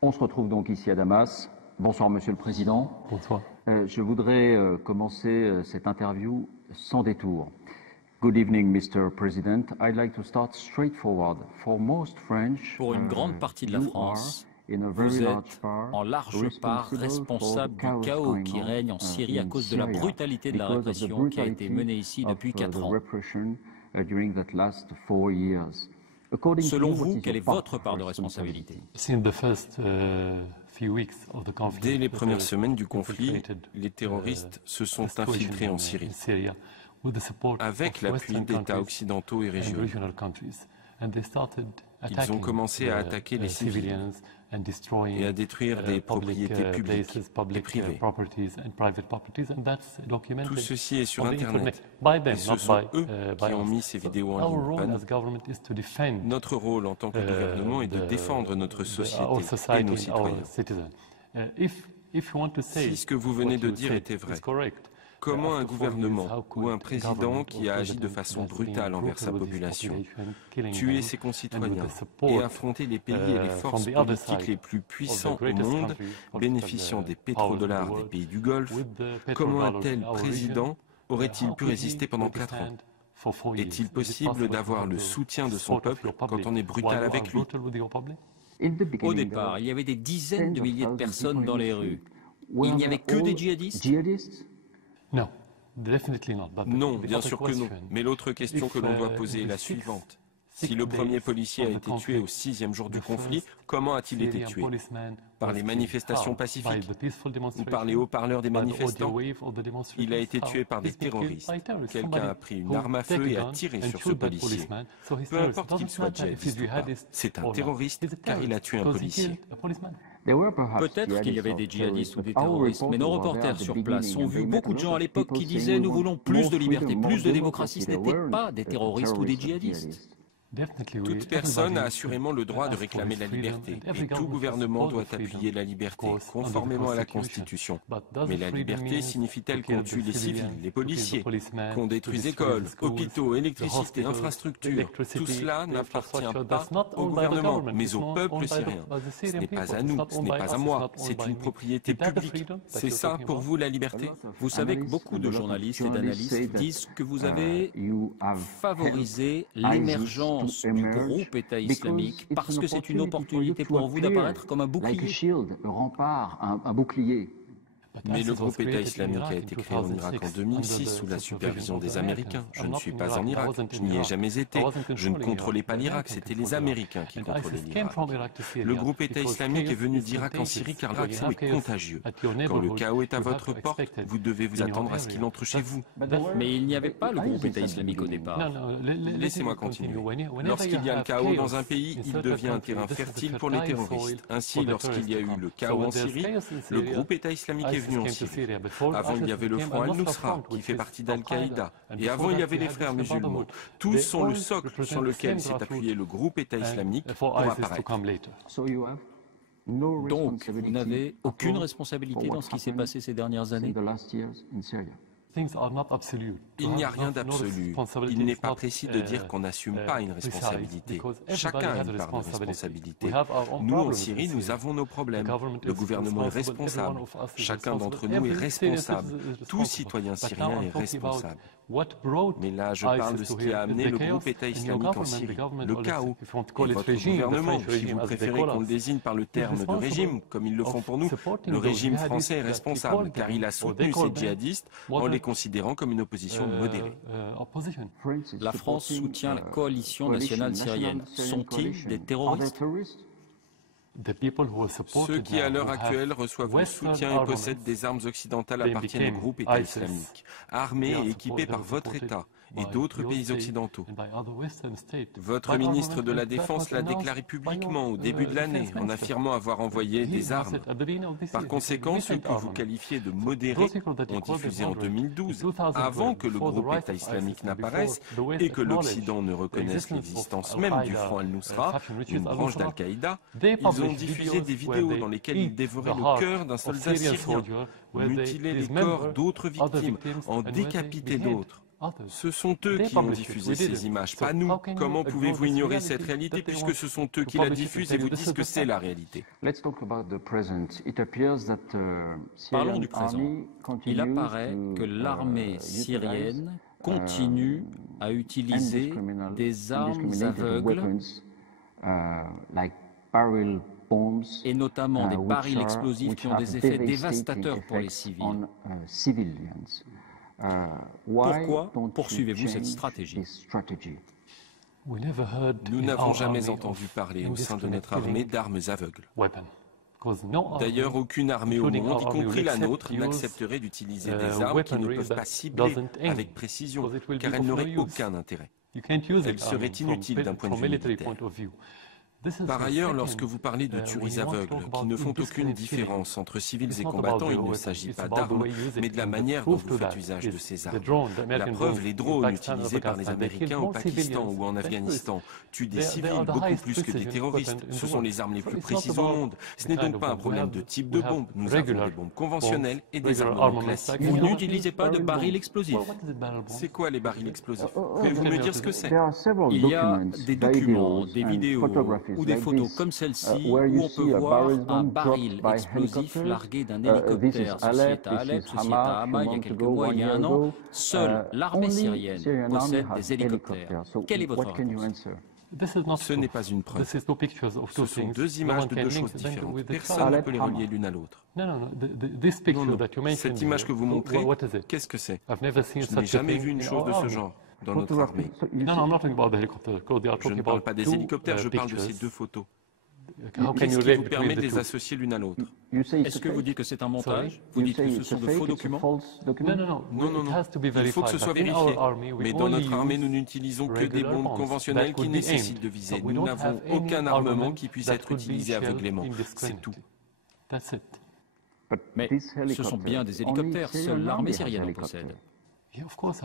On se retrouve donc ici à Damas. Bonsoir Monsieur le Président. Bonsoir. Je voudrais commencer cette interview sans détour. Good evening, Mr. President. I'd like to start straightforward. For most French, pour une grande partie de la France, vous êtes en large part responsable du chaos qui règne en Syrie à cause de la brutalité de la répression qui a été menée ici depuis 4 ans. Selon vous, quelle est votre part de responsabilité? Dès les premières semaines du conflit, les terroristes se sont infiltrés en Syrie, avec l'appui d'États occidentaux et régionaux. Ils ont commencé à attaquer les civils et à détruire des propriétés publiques et privées. Tout ceci est sur Internet, et ce sont eux qui ont mis ces vidéos en ligne, pas nous. Notre rôle en tant que gouvernement est de défendre notre société et nos citoyens. Si ce que vous venez de dire était vrai, comment un gouvernement ou un président qui a agi de façon brutale envers sa population, tuer ses concitoyens et affronter les pays et les forces politiques les plus puissants au monde, bénéficiant des pétrodollars des pays du Golfe, comment un tel président aurait-il pu résister pendant 4 ans? Est-il possible d'avoir le soutien de son peuple quand on est brutal avec lui? Au départ, il y avait des dizaines de milliers de personnes dans les rues. Il n'y avait que des djihadistes? Non, bien sûr que non. Mais l'autre question que l'on doit poser est la suivante. Si le premier policier a été tué au 6e jour du conflit, comment a-t-il été tué? Par les manifestations pacifiques ou par les haut-parleurs des manifestants? Il a été tué par des terroristes. Quelqu'un a pris une arme à feu et a tiré sur ce policier. Peu importe qu'il soit djihadiste ou pas, c'est un terroriste car il a tué un policier. Peut-être qu'il y avait des djihadistes ou des terroristes, mais nos reporters sur place ont vu beaucoup de gens à l'époque qui disaient « Nous voulons plus de liberté, plus de démocratie ». Ce n'étaient pas des terroristes ou des djihadistes. Toute personne a assurément le droit de réclamer la liberté, et tout gouvernement doit appuyer la liberté, conformément à la Constitution. Mais la liberté signifie-t-elle qu'on tue les civils, les policiers, qu'on détruise écoles, hôpitaux, électricité, infrastructures? Tout cela n'appartient pas au gouvernement, mais au peuple syrien. Ce n'est pas à nous, ce n'est pas à moi, c'est une propriété publique. C'est ça pour vous la liberté? Vous savez que beaucoup de journalistes et d'analystes disent que vous avez favorisé l'émergence du groupe État islamique parce que c'est une opportunité pour vous d'apparaître comme un bouclier. Un bouclier. Mais le groupe État islamique a été créé en Irak en 2006 sous la supervision des Américains. Je ne suis pas en Irak, je n'y ai jamais été. Je ne contrôlais pas l'Irak, c'était les Américains qui contrôlaient l'Irak. Le groupe État islamique est venu d'Irak en Syrie car le chaos est contagieux. Quand le chaos est à votre porte, vous devez vous attendre à ce qu'il entre chez vous. Mais il n'y avait pas le groupe État islamique au départ. Laissez-moi continuer. Lorsqu'il y a le chaos dans un pays, il devient un terrain fertile pour les terroristes. Ainsi, lorsqu'il y a eu le chaos en Syrie, le groupe État islamique est venu en Syrie. Avant, il y avait le Front Al-Nusra, qui fait partie d'Al-Qaïda. Et avant, il y avait les frères musulmans. Tous sont le socle sur lequel s'est appuyé le groupe État islamique pour apparaître. Donc, vous n'avez aucune responsabilité dans ce qui s'est passé ces dernières années? Il n'y a rien d'absolu. Il n'est pas précis de dire qu'on n'assume pas une responsabilité. Chacun a une part de responsabilité. Nous, en Syrie, nous avons nos problèmes. Le gouvernement est responsable. Chacun d'entre nous est responsable. Tout citoyen syrien est responsable. Mais là, je parle de ce qui a amené le groupe État islamique en Syrie, le chaos. Et votre gouvernement, si vous préférez qu'on le désigne par le terme de régime, comme ils le font pour nous, le régime français est responsable, car il a soutenu ces djihadistes en les considérant comme une opposition modérée. La France soutient la coalition nationale syrienne. Sont-ils des terroristes? Ceux qui, à l'heure actuelle, reçouvent le soutien et possèdent des armes occidentales appartiennent au groupe État islamique, armés et équipés par votre État et d'autres pays occidentaux. Votre ministre de la Défense l'a déclaré publiquement au début de l'année, en affirmant avoir envoyé des armes. Par conséquent, ceux que vous qualifiez de modérés ont diffusé en 2012, avant que le groupe État islamique n'apparaisse et que l'Occident ne reconnaisse l'existence même du Front Al-Nusra, une branche d'Al-Qaïda, ils ont diffusé des vidéos dans lesquelles ils dévoraient le cœur d'un soldat syrien, mutilaient les corps d'autres victimes, en décapitaient d'autres. Ce sont eux qui ont diffusé ces images, pas nous. Comment pouvez-vous ignorer cette réalité puisque ce sont eux qui la diffusent et vous disent que c'est la réalité? Parlons du présent. Il apparaît que l'armée syrienne continue à utiliser des armes aveugles et notamment des barils explosifs qui ont des effets dévastateurs pour les civils. Pourquoi poursuivez-vous cette stratégie? Nous n'avons jamais entendu parler au sein de notre armée d'armes aveugles. D'ailleurs, aucune armée au monde, y compris la nôtre, n'accepterait d'utiliser des armes qui ne peuvent pas cibler avec précision, car elles n'auraient aucun intérêt. Elles seraient inutiles d'un point de vue militaire. Par ailleurs, lorsque vous parlez de tueries aveugles, qui ne font aucune différence entre civils et combattants, il ne s'agit pas d'armes, mais de la manière dont vous faites usage de ces armes. La preuve, les drones utilisés par les Américains au Pakistan ou en Afghanistan tuent des civils beaucoup plus que des terroristes. Ce sont les armes les plus précises au monde. Ce n'est donc pas un problème de type de bombe. Nous avons des bombes conventionnelles et des armements classiques. Vous n'utilisez pas de barils explosifs. C'est quoi les barils explosifs? Pouvez-vous me dire ce que c'est? Il y a des documents, des vidéos ou des photos comme celle-ci où on peut voir un baril explosif largué d'un hélicoptère. Ceci est à Alep, ceci est à Hama, il y a quelques mois, il y a un an. Seule l'armée syrienne possède des hélicoptères. Quelle est votre réponse? Ce n'est pas une preuve. Ce sont deux images de deux choses différentes. Personne ne peut les relier l'une à l'autre. Non, cette image que vous montrez, qu'est-ce que c'est? Je n'ai jamais vu une chose de ce genre dans notre armée. Je ne parle pas des hélicoptères, je parle de ces deux photos. Qu'est-ce qui vous permet de les associer l'une à l'autre? Est-ce que vous dites que c'est un montage? Vous dites que ce sont de faux documents? Non. Il faut que ce soit vérifié. Mais dans notre armée, nous n'utilisons que des bombes conventionnelles qui nécessitent de viser. Nous n'avons aucun armement qui puisse être utilisé aveuglément. C'est tout. Mais ce sont bien des hélicoptères. Seule l'armée syrienne en possède.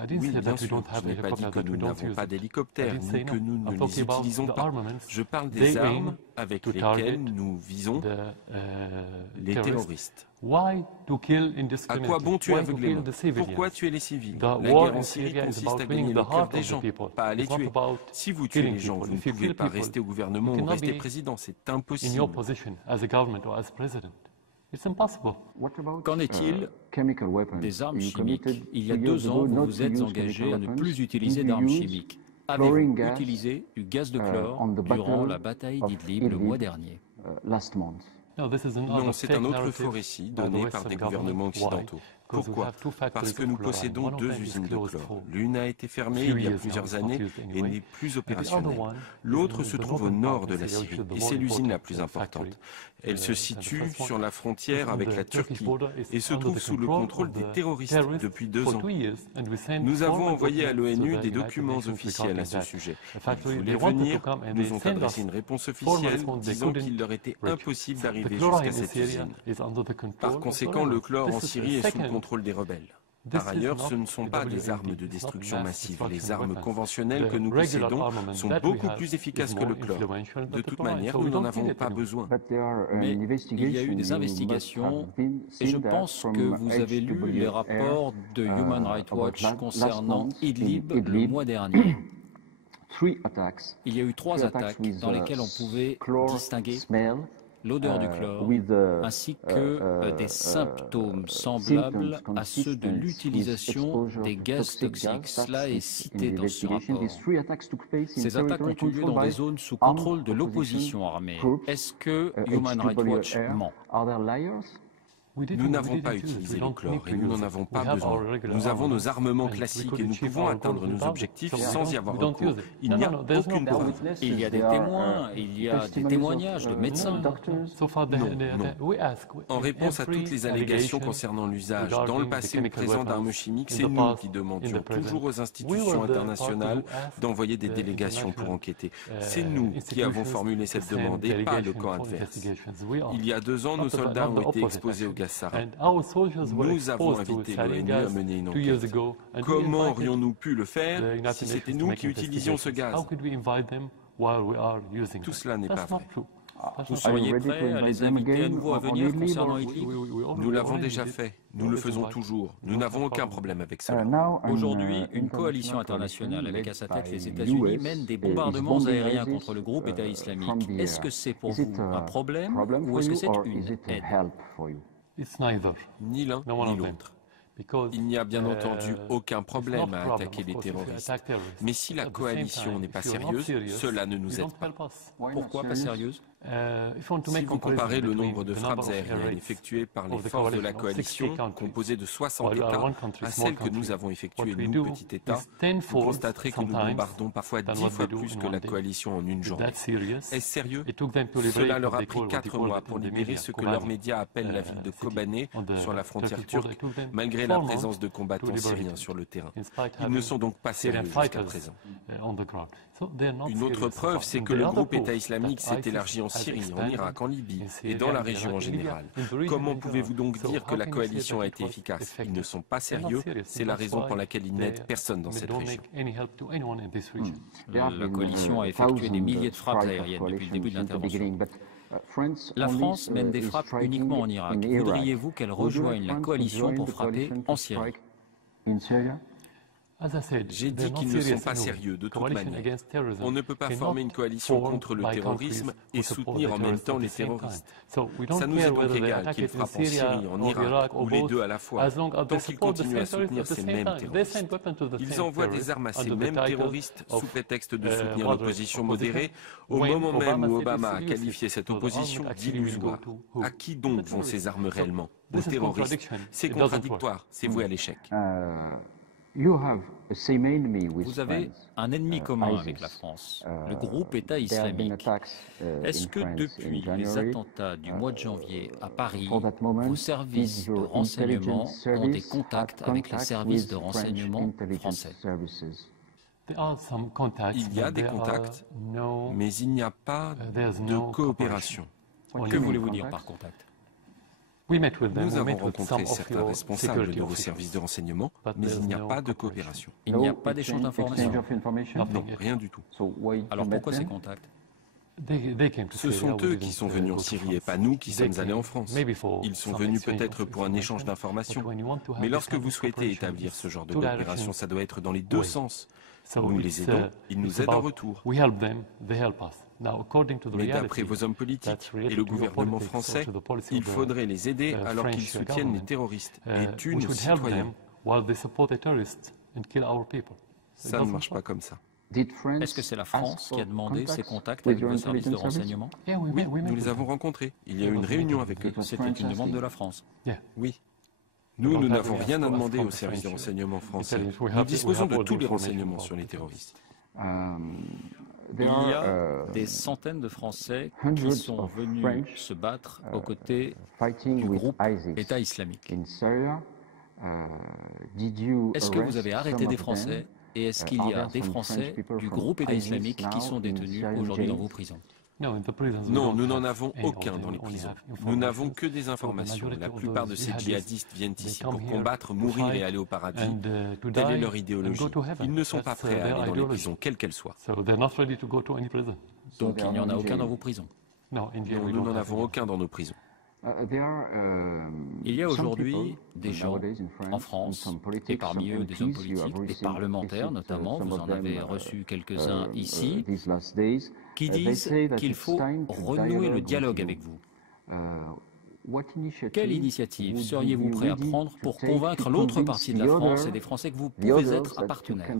Oui, bien sûr. Je n'ai pas dit que nous n'avons pas d'hélicoptères, ni que nous ne les utilisons pas. Je parle des armes avec lesquelles nous visons les terroristes. À quoi bon tuer aveuglément? Pourquoi tuer les civils? La guerre en Syrie consiste à gagner le cœur des gens, pas à les tuer. Si vous tuez les gens, vous ne pouvez pas rester au gouvernement ou rester président, c'est impossible. Qu'en est-il des armes chimiques? Il y a 2 ans, vous vous êtes engagé à ne plus utiliser d'armes chimiques. Avez-vous utilisé du gaz de chlore durant la bataille d'Idlib le mois dernier? Non, c'est un autre faux récit donné par des gouvernements occidentaux. Pourquoi? Parce que nous possédons 2 usines de chlore. L'une a été fermée il y a plusieurs années et n'est plus opérationnelle. L'autre se trouve au nord de la Syrie et c'est l'usine la plus importante. Elle se situe sur la frontière avec la Turquie et se trouve sous le contrôle des terroristes depuis 2 ans. Nous avons envoyé à l'ONU des documents officiels à ce sujet. Ils voulaient venir, nous ont adressé une réponse officielle disant qu'il leur était impossible d'arriver jusqu'à cette usine. Par conséquent, le chlore en Syrie est sous le contrôle des rebelles. Par ailleurs, ce ne sont pas des armes de destruction massive. Les armes conventionnelles que nous possédons sont beaucoup plus efficaces que le chlore. De toute manière, nous n'en avons pas besoin. Mais il y a eu des investigations et je pense que vous avez lu les rapports de Human Rights Watch concernant Idlib le mois dernier. Il y a eu 3 attaques dans lesquelles on pouvait distinguer l'odeur du chlore, ainsi que des symptômes semblables à ceux de l'utilisation des gaz toxiques. Cela est cité dans ce rapport. Ces attaques ont eu lieu dans des zones sous contrôle de l'opposition armée. Est-ce que Human Rights Watch ment? Nous n'avons pas utilisé le chlore et nous n'en avons pas besoin. Nous avons nos armements classiques et nous pouvons atteindre nos objectifs sans y avoir recours. Il n'y a aucune preuve. Il y a des témoins, il y a des témoignages de médecins. Non. En réponse à toutes les allégations concernant l'usage dans le passé ou présent d'armes chimiques, c'est nous qui demandions toujours aux institutions internationales d'envoyer des délégations pour enquêter. C'est nous qui avons formulé cette demande et pas le camp adverse. Il y a 2 ans, nos soldats ont été exposés au gaz sarin. Nous avons invité l'ONU à mener une enquête. Comment aurions-nous pu le faire si c'était nous qui utilisions ce gaz? Tout cela n'est pas vrai. Vous seriez prêt à les inviter à nouveau à venir concernant Idlib? Nous l'avons déjà fait. Nous le faisons toujours. Nous n'avons aucun problème avec cela. Aujourd'hui, une coalition internationale avec à sa tête les États-Unis mène des bombardements aériens contre le groupe État islamique. Est-ce que c'est pour vous un problème ou est-ce que c'est une aide? Ni l'un ni l'autre. Il n'y a bien entendu aucun problème à attaquer les terroristes. Mais si la coalition n'est pas sérieuse, cela ne nous aide pas. Pourquoi pas sérieuse? Si vous comparez le nombre de frappes aériennes effectuées par les forces de la coalition, composées de 60 États, à celles que nous avons effectuées, nous, petit État, vous constaterez que nous bombardons parfois 10 fois plus que la coalition en une journée. Est-ce sérieux? Cela leur a pris 4 mois pour libérer ce que leurs médias appellent la ville de Kobané, sur la frontière turque, malgré la présence de combattants syriens sur le terrain. Ils ne sont donc pas sérieux jusqu'à présent. Une autre preuve, c'est que le groupe État islamique s'est élargi en Syrie, en Irak, en Libye et dans la région en général. Comment pouvez-vous donc dire que la coalition a été efficace? Ils ne sont pas sérieux, c'est la raison pour laquelle ils n'aident personne dans cette région. La coalition a effectué des milliers de frappes aériennes depuis le début de l'intervention. La France mène des frappes uniquement en Irak. Voudriez-vous qu'elle rejoigne la coalition pour frapper en Syrie? J'ai dit qu'ils ne sont pas sérieux de toute manière. On ne peut pas former une coalition contre le terrorisme et soutenir en même temps les terroristes. Ça nous est donc égal qu'ils frappent en Syrie, en Irak ou les deux à la fois, tant qu'ils continuent à soutenir ces mêmes terroristes. Ils envoient des armes à ces mêmes terroristes sous prétexte de soutenir l'opposition modérée, au moment même où Obama a qualifié cette opposition d'illusoire. À qui donc vont ces armes réellement? Aux terroristes. C'est contradictoire, c'est voué à l'échec. Vous avez un ennemi commun avec la France, le groupe État islamique. Est-ce que depuis les attentats du mois de janvier à Paris, vos services de renseignement ont des contacts avec les services de renseignement français? Il y a des contacts, mais il n'y a pas de coopération. Que voulez-vous dire par contact? Nous avons rencontré certains responsables de vos services de renseignement, mais il n'y a pas de coopération. Il n'y a pas d'échange d'informations? Non, rien du tout. Alors pourquoi ces contacts? Ce sont eux qui sont venus en Syrie et pas nous qui sommes allés en France. Ils sont venus peut-être pour un échange d'informations. Mais lorsque vous souhaitez établir ce genre de coopération, ça doit être dans les deux sens. Nous les aidons, ils nous aident en retour. Mais d'après vos hommes politiques et le gouvernement français, il faudrait les aider alors qu'ils soutiennent les terroristes et tuent nos citoyens. Ça ne marche pas comme ça. Est-ce que c'est la France qui a demandé ces contacts avec vos services de renseignement? Oui, nous les avons rencontrés. Il y a eu une réunion avec eux. C'était une demande de la France? Oui. Nous n'avons rien à demander aux services de renseignement français. Nous disposons de tous les renseignements sur les terroristes. Il y a des centaines de Français qui sont venus se battre aux côtés du groupe État islamique. Est-ce que vous avez arrêté des Français et est-ce qu'il y a des Français du groupe État islamique qui sont détenus aujourd'hui dans vos prisons? Non, nous n'en avons aucun dans les prisons. Nous n'avons que des informations. La plupart de ces djihadistes viennent ici pour combattre, mourir et aller au paradis. Telle est leur idéologie. Ils ne sont pas prêts à aller dans les prisons, quelles qu'elles soient. Donc il n'y en a aucun dans vos prisons? Non, nous n'en avons aucun dans nos prisons. Il y a aujourd'hui des gens en France, et parmi eux des hommes politiques, des parlementaires notamment, vous en avez reçu quelques-uns ici, qui disent qu'il faut renouer le dialogue avec vous. Quelle initiative seriez-vous prêt à prendre pour convaincre l'autre partie de la France et des Français que vous pouvez être un partenaire?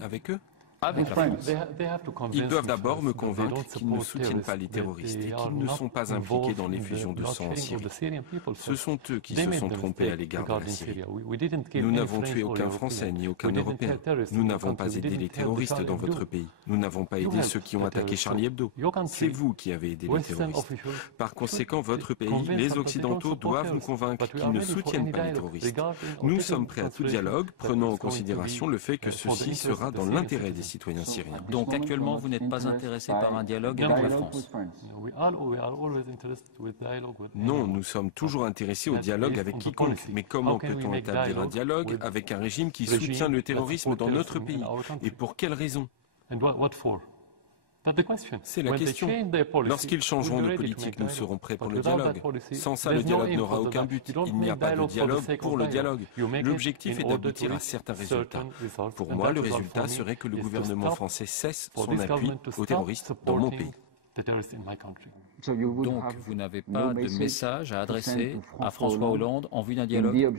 Avec eux? Avec la France. Ils doivent d'abord me convaincre qu'ils ne soutiennent pas les terroristes et qu'ils ne sont pas impliqués dans l'effusion de sang en Syrie. Ce sont eux qui se sont trompés à l'égard de la Syrie. Nous n'avons tué aucun Français ni aucun Européen. Nous n'avons pas aidé les terroristes dans votre pays. Nous n'avons pas aidé ceux qui ont attaqué Charlie Hebdo. C'est vous qui avez aidé les terroristes. Par conséquent, votre pays, les Occidentaux, doivent nous convaincre qu'ils ne soutiennent pas les terroristes. Nous sommes prêts à tout dialogue, prenant en considération le fait que ceci sera dans l'intérêt des citoyens syriens. Donc actuellement, vous n'êtes pas intéressé par un dialogue avec la France? Non, nous sommes toujours intéressés au dialogue avec quiconque. Mais comment peut-on établir un dialogue avec un régime qui soutient le terrorisme dans notre pays? Et pour quelles raisons? C'est la question. Lorsqu'ils changeront de politique, nous serons prêts pour le dialogue. Sans ça, le dialogue n'aura aucun but. Il n'y a pas de dialogue pour le dialogue. L'objectif est d'aboutir à certains résultats. Pour moi, le résultat serait que le gouvernement français cesse son appui aux terroristes dans mon pays. Donc, vous n'avez pas de message à adresser à François Hollande en vue d'un dialogue?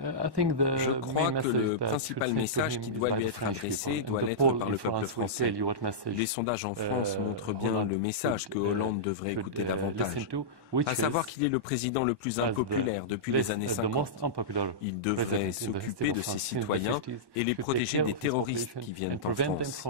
Je crois que le principal message qui doit lui être adressé doit l'être par le peuple français. Les sondages en France montrent bien le message que Hollande devrait écouter davantage, à savoir qu'il est le président le plus impopulaire depuis les années 50. Il devrait s'occuper de ses citoyens et les protéger des terroristes qui viennent en France.